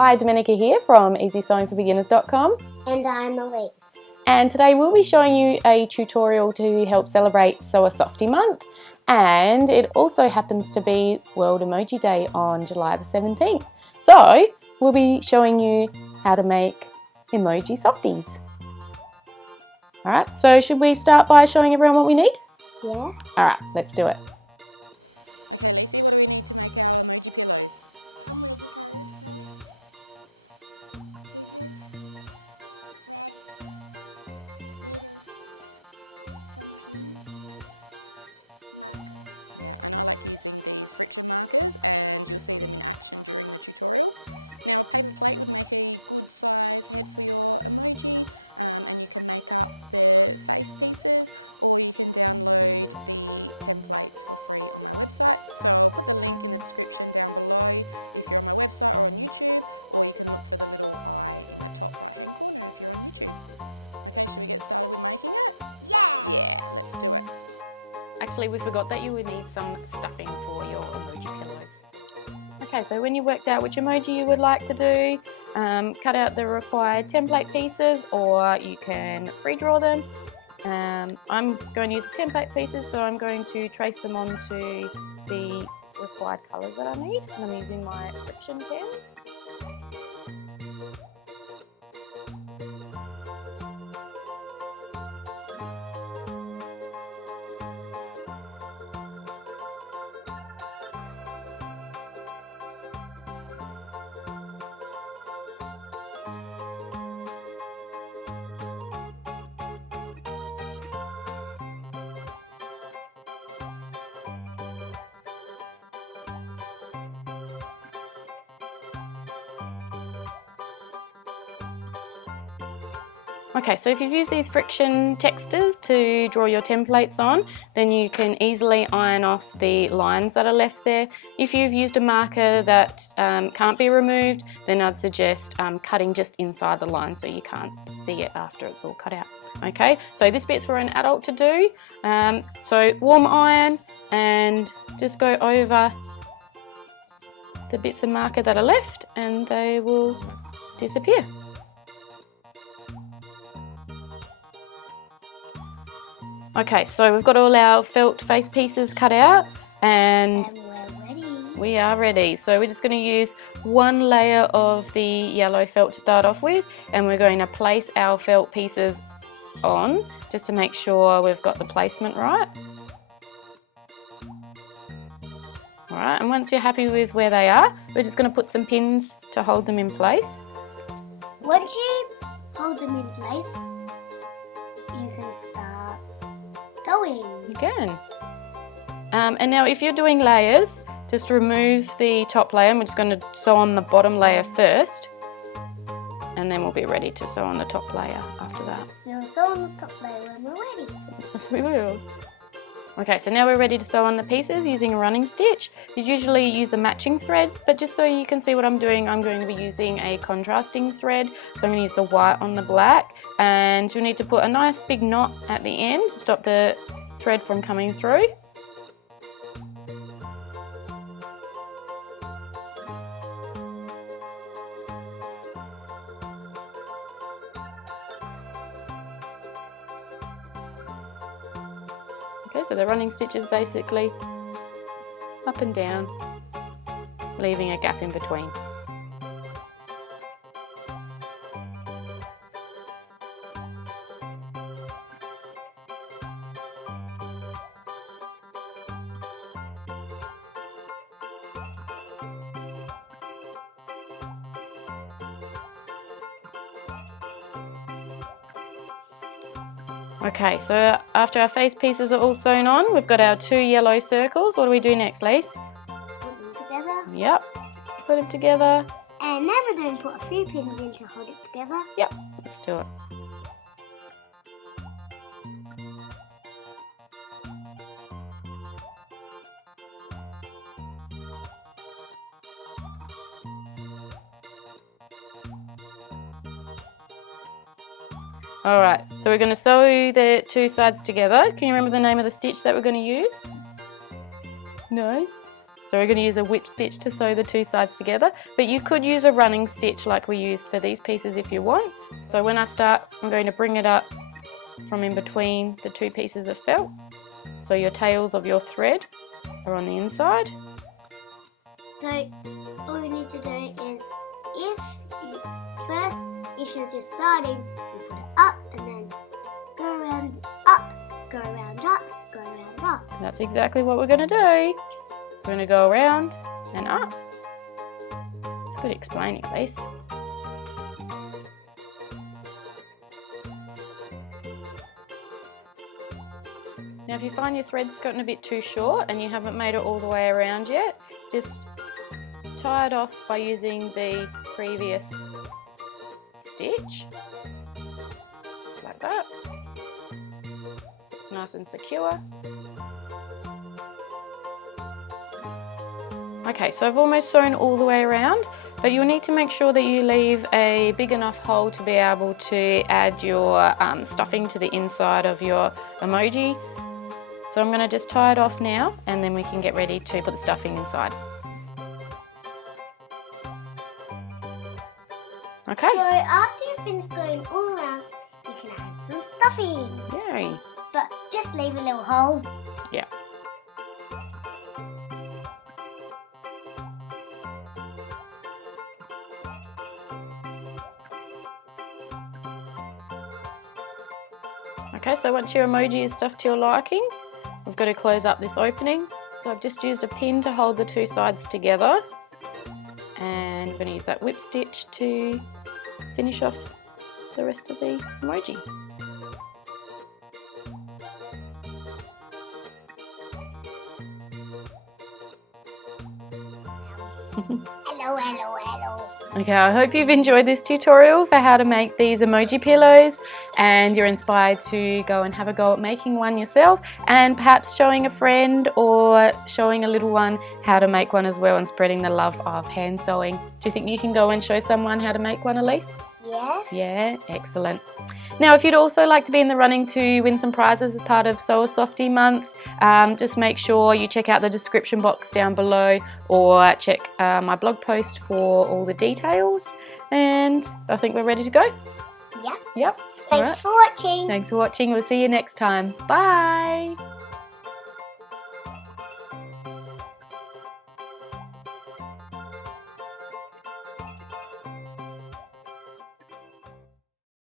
Hi, Domenica here from easysewingforbeginners.com. And I'm Elyse. And today we'll be showing you a tutorial to help celebrate Sew a Softie month. And it also happens to be World Emoji Day on July the 17th. So we'll be showing you how to make emoji softies. Alright, so should we start by showing everyone what we need? Yeah. Alright, let's do it. Okay, Lacey, what do we need to make our emoji pillows? Emoji colors felt, scissors, thread, needle, some pins, marker. Yeah, and I like using these friction markers, and you'll see them in action during the tutorial. Now, a paper plate would make a good size head for your emoji, and you can make up the face pieces, or you can download the templates for free on my website. So I'll put the link in the description down below if you're on my website or on YouTube, or you can look for the little eye in the top right hand corner if you're on YouTube. Okay, should we get started with making it? Yeah! Yeah, let's do it. Actually, we forgot that you would need some stuffing for your emoji pillow. Okay, so when you worked out which emoji you would like to do, cut out the required template pieces, or you can free draw them. I'm going to use the template pieces, so I'm going to trace them onto the required colours that I need, and I'm using my friction pens. Okay, so if you've used these friction textures to draw your templates on, then you can easily iron off the lines that are left there. If you've used a marker that can't be removed, then I'd suggest cutting just inside the line so you can't see it after it's all cut out. Okay, so this bit's for an adult to do. So warm iron and just go over the bits of marker that are left and they will disappear. Okay, so we've got all our felt face pieces cut out and we're ready. We are ready. So we're just going to use one layer of the yellow felt to start off with, and we're going to place our felt pieces on just to make sure we've got the placement right. Alright, and once you're happy with where they are, we're just going to put some pins to hold them in place. Once you hold them in place, you can start sewing. You can. And now if you're doing layers, just remove the top layer and we're just going to sew on the bottom layer first, and then we'll be ready to sew on the top layer after that. We'll sew on the top layer when we're ready. Yes, we will. Okay, so now we're ready to sew on the pieces using a running stitch. You usually use a matching thread, but just so you can see what I'm doing, I'm going to be using a contrasting thread. So I'm going to use the white on the black, and you'll need to put a nice big knot at the end to stop the thread from coming through. Okay, so the running stitch is basically up and down, leaving a gap in between. Okay, so after our face pieces are all sewn on, we've got our two yellow circles. What do we do next, Lise? Put them together. Yep, put them together. And now we're going to put a few pins in to hold it together. Yep, let's do it. Alright, so we're going to sew the two sides together. Can you remember the name of the stitch that we're going to use? No? So we're going to use a whip stitch to sew the two sides together, but you could use a running stitch like we used for these pieces if you want. So when I start, I'm going to bring it up from in between the two pieces of felt. So your tails of your thread are on the inside. So all we need to do is, if you're just starting, you put it up and then go around up, go around up, go around up. That's exactly what we're going to do. We're going to go around and up. It's good explaining, Elyse. Now if you find your thread's gotten a bit too short and you haven't made it all the way around yet, just tie it off by using the previous stitch, just like that, so it's nice and secure. Okay, so I've almost sewn all the way around, but you'll need to make sure that you leave a big enough hole to be able to add your stuffing to the inside of your emoji. So I'm going to just tie it off now and then we can get ready to put the stuffing inside. Okay. So after you've finished going all around, you can add some stuffing. Yay. But just leave a little hole. Yeah. Okay, so once your emoji is stuffed to your liking, we've got to close up this opening. So I've just used a pin to hold the two sides together, and we're going to use that whip stitch to finish off the rest of the emoji. Hello, hello, hello. Okay, I hope you've enjoyed this tutorial for how to make these emoji pillows and you're inspired to go and have a go at making one yourself and perhaps showing a friend or showing a little one how to make one as well and spreading the love of hand sewing. Do you think you can go and show someone how to make one, Elyse? Yes. Yeah, excellent. Now, if you'd also like to be in the running to win some prizes as part of Sew a Softie month, just make sure you check out the description box down below or check my blog post for all the details. And I think we're ready to go. Yep. Yep. Thanks for watching. Thanks for watching. We'll see you next time. Bye.